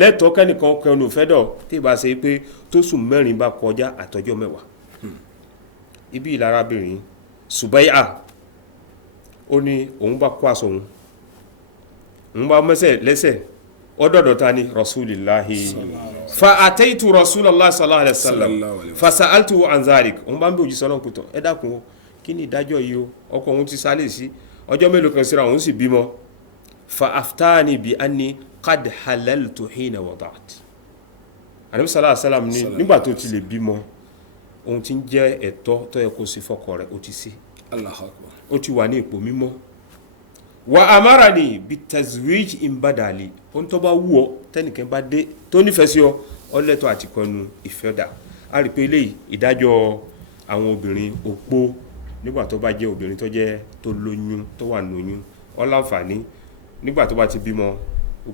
lẹ́tọ̀ọ́ kẹ́nìkan kẹnu fẹ́dọ̀ tí ìbá ṣe pé tó sùn mẹ́rin bá kọjá àtọjọ́ mẹ́wàá ibi ìlarábìnrin Subai'a ó ní òun bá kó aṣọ òun bá mẹ́sẹ̀ lẹ́sẹ̀ ọdọ̀dọ̀ ta ni rasulillahi fa ataitu rasulallah sallallahu alaihi wasallam fa sa'altu an zalik òun bá ń bẹ òjíṣẹ́ Ọlọ́run pẹ̀tọ̀ ẹ dákun kí ni ìdájọ́ yìí o ọkọ òun ti sálẹ̀ sí ọjọ́ mélòó kan síra òun sì bímọ fa aftani bi anni qad halaltu hina wada'at Ànábì sallallahu alaihi wasallam ní nígbà tó ti lè bímọ ohun tí ń jẹ́ ẹ̀tọ́ tó yẹ kó sí fọ́kọ rẹ̀ ó ti sí Allahu Akbar ó ti wà ní ipò mímọ́ wa amarani bi tazwij imbadali ohun tó bá wù ọ́ tẹ́nìkan bá dé tó nífẹ̀ẹ́ sí ọ ọlẹ́tọ̀ àti kọnu ìfẹ́dà a rí pé eléyìí ìdájọ́ àwọn obìnrin opó nígbà tó bá jẹ́ obìnrin tó jẹ́ tó lóyún tó wà lóyún ó láǹfààní nígbà tó bá ti bímọ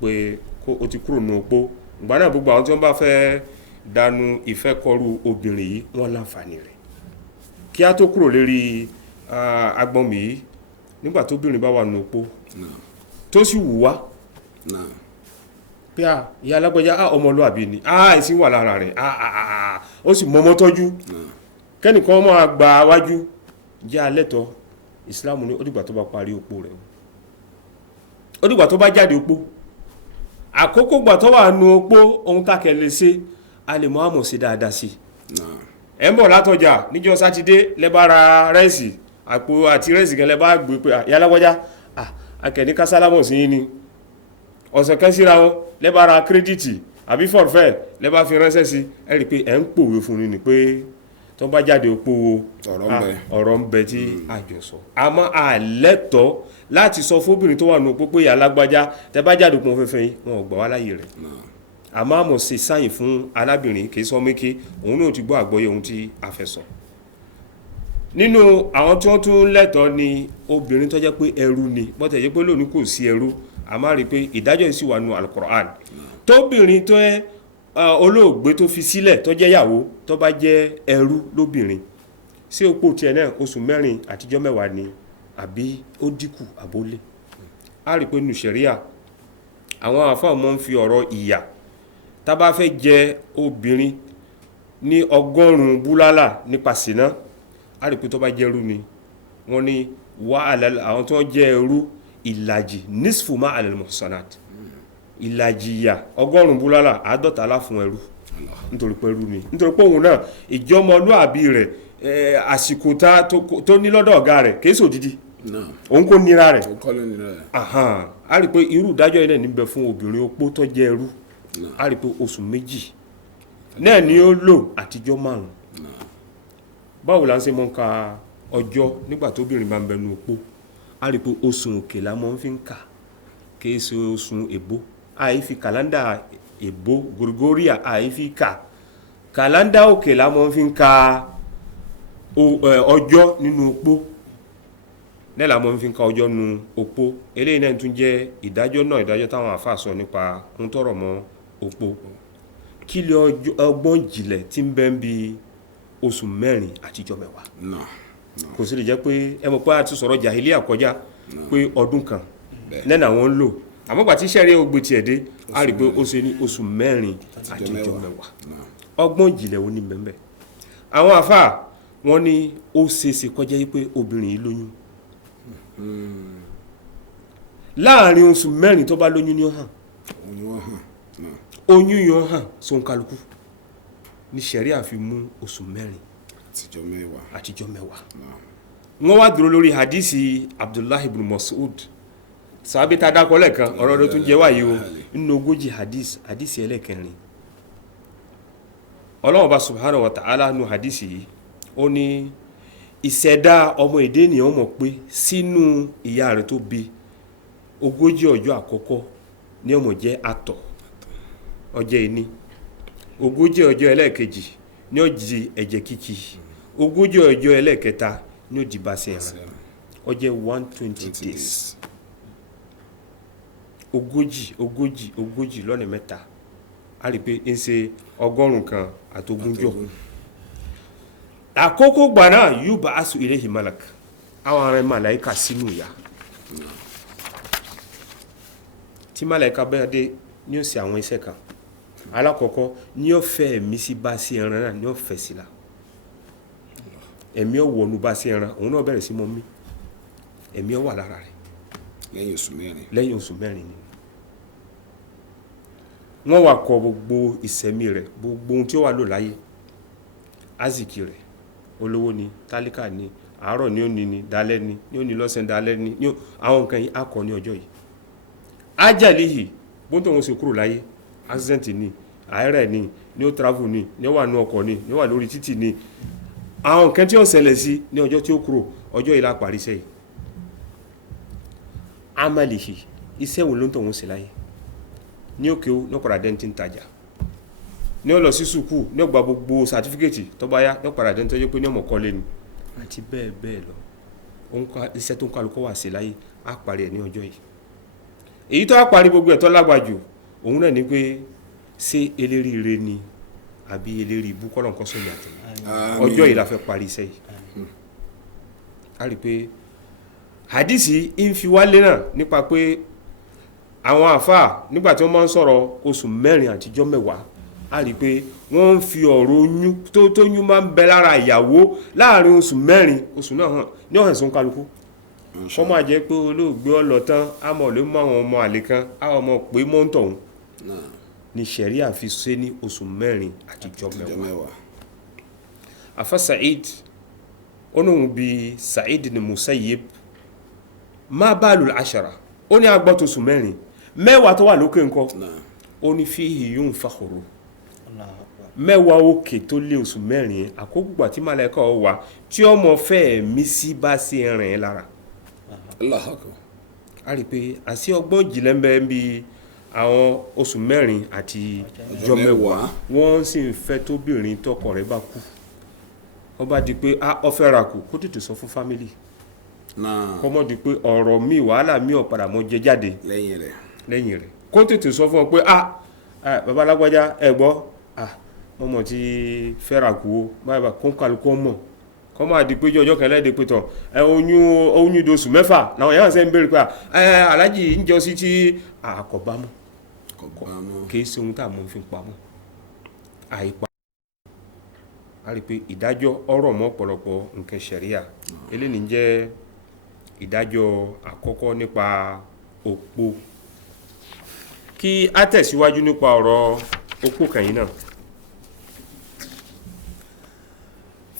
pé ó ti kúrò ní opó ìgbà náà gbogbo àwọn tí wọ́n bá fẹ́ dànù ìfẹ́ kọrú obìnrin yìí wọ́n láǹfààní rẹ̀ kí á tó kúrò lérí agbọ́nmi yìí nígbà tó obìnrin bá wà ní opó tó sì wù wá pé ìyá alágbèjà ọmọlúwàbí ni ìsìn wà lára rẹ̀ ó sì mọ́mọ́ tọ́jú kẹ́nìkan máa gba wájú jẹ́ alẹ́tọ̀ ìsìláàmù ní ó dìgbà tó bá parí opó rẹ̀ ó dìgbà tó bá jáde opó àkókò gbà tó wà nù opó ohun tákẹ́ lè ṣe a lè mọ́ àmọ̀ sí dáadáa sí ẹ̀ ń bọ̀ látọjà níjọ́ sátidé lẹ́bàá ra rẹ́ẹ̀sì àpò àti rẹ́ẹ̀sì kan lẹ́bàá gbé pé yálàgbọ́já akẹ́ni kásálámọ̀ sí ní ọ̀sẹ̀ kan síra wọn lẹ́bàá ra kírẹ́dìtì àbí fọ̀rọ̀fẹ́ lẹ́bàá fi ránṣẹ́ sí ẹ rí i pé ẹ̀ ń pòwe fún ni pé tó bá jáde opó ọ̀rọ̀ ń bẹ tí àjọsọ àmọ́ àlẹ́tọ̀ láti sọ fóbìnrin tó wà ní opó pé yálàgbọ́já tẹ bá jáde opó fẹ́fẹ́ yìí wọn ò gbà wá láyè rẹ̀ àmọ́ àmọ̀ ṣe sáyìn fún arábìnrin kì í sọ méke òun náà ti gbọ́ àgbọ́yé ohun tí a fẹ́ sọ nínú àwọn tí wọ́n tún lẹ́tọ̀ọ́ ni obìnrin tó jẹ́ pé ẹrú ni bọ́tẹ̀ jẹ́ pé lónìí kò sí ẹrú a máa rí pé ìdájọ́ yìí sì wà nù Al-Qur'an tóbìnrin tó ẹ olóògbé tó fi sílẹ̀ tó jẹ́ ìyàwó tó bá jẹ́ ẹrú lóbìnrin sí opó tiẹ̀ náà oṣù mẹ́rin àtijọ́ mẹ́wàá ni àbí ó dínkù àbólé a rí pé nù ṣẹ̀ríà àwọn àfáà mọ́ ń fi ọ̀rọ̀ ìyà tá bá fẹ́ jẹ obìnrin ní 100 búlálà nípa ṣìnà a rí pé tó bá jẹ́ ẹrú ni wọ́n ní wà àwọn tó jẹ́ ẹrú ìlàjì nisfu ma alal muhsanat ìlàjì ìyà 100 búlálà 50 fún ẹrú nítorí pé ẹrú ni nítorí pé òun náà ìjọmọlúàbí rẹ̀ àsìkò tó ní lọ́dọ̀ ọ̀gá rẹ̀ kìí sòdìdí òun kò nira rẹ̀ a rí pé irú ìdájọ́ ilẹ̀ níbẹ̀ fún obìnrin opó tó jẹ́ ẹrú a rí pé oṣù 2 náà ni ó lò àtijọ́ 5 báwo la ń ṣe mọ́ ka ọjọ́ nígbà tó obìnrin bá ń bẹnu opó a rí pé oṣù òkè la mọ́ fi ń kà kì í ṣe oṣù èbó àìfi kàlándà èbó Gregorian àìfi kà kàlándà òkè la mọ́ fi ń ka ọjọ́ nínú opó náà la mọ́ fi ń ka ọjọ́ nínú opó eléyìí náà tún jẹ́ ìdájọ́ náà ìdájọ́ táwọn àfáà sọ nípa ń tọrọ mọ́ opó kí lè ọgbọ́n ìjìnlẹ̀ tí ń bẹ ń bi oṣù 4 àtijọ́ 10 kò sí lè jẹ́ pé ẹ mọ̀ pé a ti sọ̀rọ̀ jàhílíyà kọjá pé ọdún kan lẹ́nà àwọn ń lò àmọ́ gbà tí sẹ́rí ogbè tiẹ̀ dé a rí pé ó ṣe ní oṣù 4 àtijọ́ 10 ọgbọ́n ìjìnlẹ̀ wo ni mẹ́mẹ́ àwọn àfáà wọ́n ní ó ṣeéṣe kọjá yí pé obìnrin yìí lóyún láàrin oṣù 4 tó bá lóyún ní ó hàn oyún yóò hàn sóhun kálukú ní sẹ̀rí àfi mú oṣù 4 àtijọ́ 10 wọ́n wá dúró lórí hadisi Abdullahi ibn Mas'ud sàbí tá dákọ́ lẹ́ẹ̀kan ọ̀rọ̀ ló tún jẹ́ wáyé o nínú 40 hadisi ẹlẹ́kẹrin Ọlọ́hun bá subhanahu wa ta'ala nù hadisi yìí ó ní ìṣẹ̀dá ọmọ èdè ènìyàn mọ̀ pé sínú ìyá rẹ̀ tó bí 40 ọjọ́ àkọ́kọ́ ní ọmọ jẹ́ àtọ̀ ọjọ́ ìní 40 ọjọ́ ẹlẹ́ẹ̀kejì ní ó di ẹ̀jẹ̀ kíkì 40 ọjọ́ ẹlẹ́ẹ̀kẹta ní ó di bàṣẹ ẹran ọjọ́ 120 days 40 lọ́nà mẹ́ta a rí pé ń ṣe 100 kan àtogúnjọ́ àkókò gbà náà yóò bá aṣọ ilayhi malak àwọn ará màláíkà sínú ìyá tí màláíkà bẹ́ẹ̀ dé ní ó ṣe àwọn iṣẹ́ kan alákọ̀ọ́kọ́ ní ó fẹ́ ẹ̀mí sí bá sí ẹran náà ní ó fẹ́ sí la ẹ̀mí ó wọnú bá sí ẹran òun náà bẹ̀rẹ̀ sí mọ́ mí ẹ̀mí ó wà lára rẹ̀ lẹ́yìn oṣù mẹ́rin ni wọ́n wá kọ gbogbo ìṣẹ̀mí rẹ̀ gbogbo ohun tí ó wà lò láyé aziki rẹ̀ olówó ni tálíkà ni àárọ̀ ni ó ní dalẹ́ ni ó ní lọ́sẹ̀ dalẹ́ ni àwọn nǹkan yìí akọ ní ọjọ́ yìí ajalihi bó tó wọn ṣe kúrò láyé accident ni àárẹ̀ ni ó travel ni ó wà ní ọkọ̀ ni ó wà lórí títì ni àwọn nǹkan tí ó ṣẹlẹ̀ sí ní ọjọ́ tí ó kúrò ọjọ́ yìí la parí sẹ́yìn amalihi iṣẹ́ wo ló ń tọ̀ wọn ṣe láyé ní òkè ó ní ọ̀pọ̀lọpọ̀ dẹ́ntì ń tajà ní ó lọ sí sùkúù ní ó gba gbogbo sàtífíkẹ́tì tó bá yá ní ọ̀pọ̀lọpọ̀ dẹ́ntì tó yẹ pé ní ọmọ kọ́lé ni àti bẹ́ẹ̀ bẹ́ẹ̀ lọ iṣẹ́ tó ń kálukọ́ wà sí láyé á parí ẹ̀ ní ọjọ́ yìí èyí tó á parí gbogbo ẹ̀ tó lágbàjù òun náà ni pé ṣé eléríire ni àbí eléri ibú kọ́lọ̀ nǹkan sómi àtẹ̀yìn ọjọ́ yìí la fẹ́ parí iṣẹ́ yìí a rí pé hadisi ń fi wálé náà nípa pé àwọn àfáà nígbà tí wọ́n máa ń sọ̀rọ̀ oṣù mẹ́rin àtijọ́ mẹ́wàá a rí pé wọ́n ń fi ọ̀rọ̀ oyún tó yún máa ń bẹ lára ìyàwó láàrin oṣù mẹ́rin oṣù náà hàn ní ọ̀hàn sún kálukú wọ́n máa jẹ́ pé olóògbé ọlọ́tán àmọ́ ló mọ àwọn ọmọ àlè kan àwọn ọmọ pé mọ́ńtọ̀ òun ni ṣẹ̀ríà fi ṣe ní oṣù mẹ́rin àtijọ́ mẹ́wàá afa Sa'id onóhun bíi Sa'id ni Musayyib má bálù àṣàrà ó ní agbọ́tò oṣù mẹ́rin mẹ́wàá tó wà lókè ńkọ́ ó ní fihi yunfakhuru mẹ́wàá òkè tó lé oṣù mẹ́rin àkókò gbà tí màláíkà wà tí ọmọ fẹ́ mí sí bá sí ẹran ẹ̀ lára a rí pé àṣì ọgbọ́n jìnlẹ̀ ń bẹ bí àwọn oṣù mẹ́rin àti ọjọ́ mẹ́wàá wọ́n sì ń fẹ́ tóbìnrin tọkọ rẹ̀ bá kú ó bá di pé ó fẹ́ ra kù kó tètè sọ fún fámílì kọ́mọ́ di pé ọ̀rọ̀ mi wàhálà mi ọ̀padà mọ́ jẹ jáde lẹ́yìn rẹ̀ kó tètè sọ fún ọ pé bàbá alágbájá ẹ gbọ́ mọ́mọ́ ti fẹ́ra kú o báyìí kó kálukú mọ̀ kọ́ máa di pé ọjọ́ kan lẹ́ẹ̀dẹ́ pé tán oyún ìdóṣù mẹ́fà làwọn èèyàn ṣe ń béèrè pé aláàjì ń jọ sí tí àkọ́bámọ́ kì í ṣe ohun tá a mọ̀ fi pamọ́ àìpa a rí i pé ìdájọ́ ọ̀rọ̀ mọ́ ọ̀pọ̀lọpọ̀ nǹkan ṣẹ̀ríà eléyìí jẹ́ ìdájọ́ àkọ́kọ́ nípa òpó kí a tẹ̀síwájú nípa ọ̀rọ̀ òpó kẹ̀yìn náà.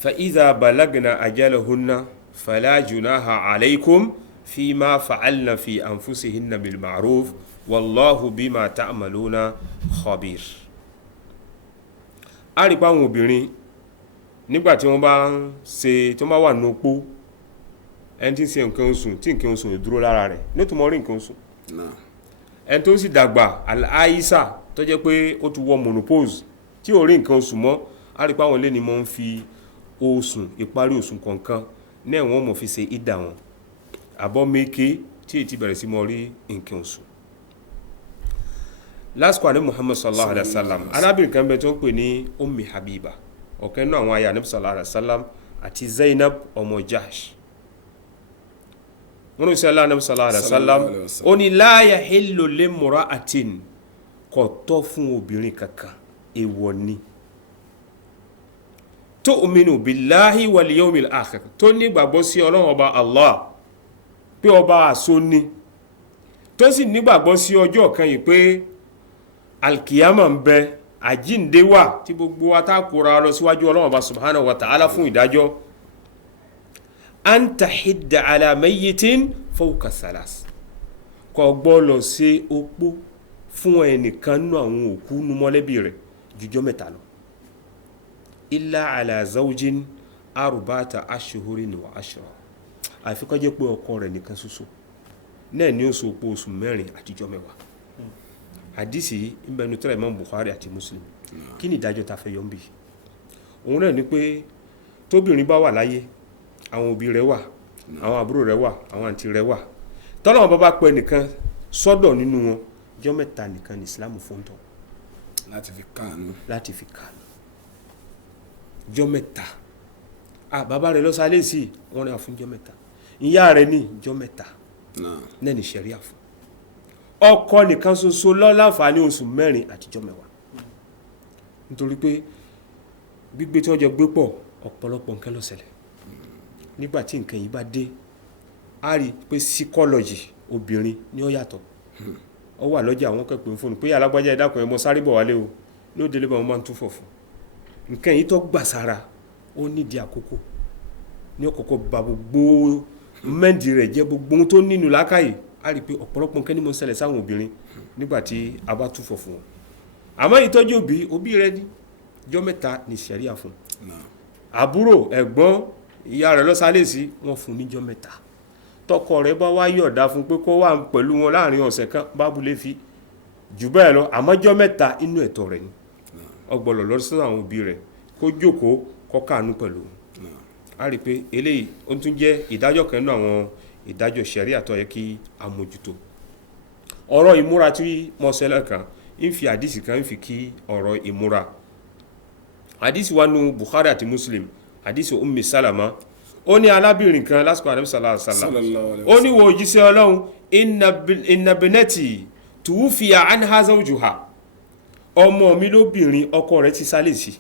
فإذا بلغنا أجلهن فلا جناح عليكم فيما فعلن في أنفسهن بالمعروف والله بما تعملون خبير. a rí pa àwọn obìnrin nígbà tí wọ́n bá ń ṣe tí wọ́n bá wà ní opó ẹni tí ń ṣe nǹkan oṣù tí nǹkan oṣù ò dúró lára rẹ̀ nítorí rí nǹkan oṣù ẹni tó sì dàgbà àìsà tó jẹ́ pé ó ti wọ menopause tí ò rí nǹkan oṣù mọ́ a rí pa àwọn ilé ni mo ń fi oṣù ìparí oṣù kọ̀ọ̀kan náà wọ́n mọ̀ fi ṣe ìdá wọn àbọ̀ méke tí èyí ti bẹ̀rẹ̀ sí mọ́ rí nǹkan oṣù. lásìkò àní Muhammad sallallahu alaihi wasallam arábìnrin kan bẹ tó ń pè ní Ummi Habiba ọ̀kan náà àwọn aya Ànábì sallallahu alaihi wasallam àti Zainab ọmọ Jahsh. wọ́n ní sẹ́lá Ànábì sallallahu alaihi wasallam ó ní la yahillu limra'atin kò tọ́ fún obìnrin kankan èèwọ̀ ni tu'minu billahi wal yawmil akhir tó ní gbàgbọ́ sí Ọlọ́run ọba Allah pé ọba àṣọ ni tó sì ní gbàgbọ́ sí ọjọ́ kan yìí pé alkiyama ń bẹ àjíǹde wà tí gbogbo atákùrà lọ síwájú Ọlọ́run ọba subhanahu wa ta'ala fún ìdájọ́ an tahidda ala mayyitin fawqa salas kò gbọ́ lọ sí opó fún ẹnìkan nínú àwọn òkú nínú mọ́lẹ́bí rẹ̀ jùjọ́ mẹ́ta lọ illa ala zawjin arba'ata ashhurin wa ashra àfi kó jẹ́ pé ọkọ rẹ̀ nìkan ṣoṣo náà ni ó so pọ̀ oṣù mẹ́rin àtijọ́ mẹ́wàá hadisi ń bẹ nínú tírà Imam Bukhari àti Muslim kí ni ìdájọ́ ta fẹ́ yọ ń bì òun náà ni pé tóbìnrin bá wà láyé àwọn òbí rẹ̀ wà àwọn àbúrò rẹ̀ wà àwọn àǹtí rẹ̀ wà tọ́lọ́wọ́n bá bá pẹ́ nìkan sọ́dọ̀ nínú wọn jọ́ mẹ́ta nìkan ní Islam fún tọ́ láti fi kàánú jọ́ mẹ́ta bàbá rẹ̀ lọ́sàálẹ̀ sí wọ́n rẹ̀ fún jọ́ mẹ́ta ìyá rẹ̀ ní jọ́ mẹ́ta náà ní ṣẹ̀ríà fún ọkọ nìkan ṣoṣo ló láǹfààní oṣù mẹ́rin àti jọ́ mẹ́wàá nítorí pé gbígbé tí wọ́n jọ gbé pọ̀ ọ̀pọ̀lọpọ̀ nǹkan ló ṣẹlẹ̀ nígbà tí nǹkan yìí bá dé a rí pé psychology obìnrin ni ó yàtọ̀ ó wà lọ́jà àwọn kẹ́pẹ́ fóònù pé alágbájá ẹ̀dàkùn ẹ̀mọ́ sáré bọ̀ wálé o ní ó délé bá wọn máa ń túfọ̀ fún nǹkan yìí tó gbà sára ó nídìí àkókò ní ọ̀kọ̀ọ̀kọ̀ bá gbogbo mẹ́ndì rẹ̀ jẹ́ gbogbo ohun tó nínú lákàyè a rí pé ọ̀pọ̀lọpọ̀ nǹkan ní mo ń ṣẹlẹ̀ sáwọn obìnrin nígbà tí a bá túfọ̀ fún wọn àmọ́ ìtọ́jú òbí rẹ̀ ní jọ́ mẹ́ta ní ṣẹ̀ríà fún àbúrò ẹ̀gbọ́n ìyá rẹ̀ lọ́sálẹ̀ sí wọ́n fún níjọ́ mẹ́ta tọkọ rẹ̀ bá wá yọ̀ọ̀dá fún pé kó wà pẹ̀lú wọn láàrin ọ̀sẹ̀ kan bábúlé fi jù bẹ́ẹ̀ lọ àmọ́jọ́ mẹ́ta inú ẹ̀tọ́ rẹ̀ ni ọgbọ̀lọ̀ lọ sí àwọn òbí rẹ̀ kó jókòó kó káàánú pẹ̀lú a rí pé eléyìí ó tún jẹ́ ìdájọ́ kan nínú àwọn ìdájọ́ ṣẹ̀ríà tó yẹ kí a mójútó ọ̀rọ̀ ìmúra tí mo ṣẹlẹ̀ kan ń fi àdìsí kan ń fi kí ọ̀rọ̀ ìmúra àdìsí wa nu Bukhari àti Muslim àdìsí Ummi Salama ó ní alábìnrin kan lásìkò Ànábì sallallahu alaihi wasallam ó ní wo òjíṣẹ́ Ọlọ́run inna binati tuwufiya anha zawjuha ọmọ mi lóbìnrin ọkọ rẹ̀ ti sálẹ̀ sí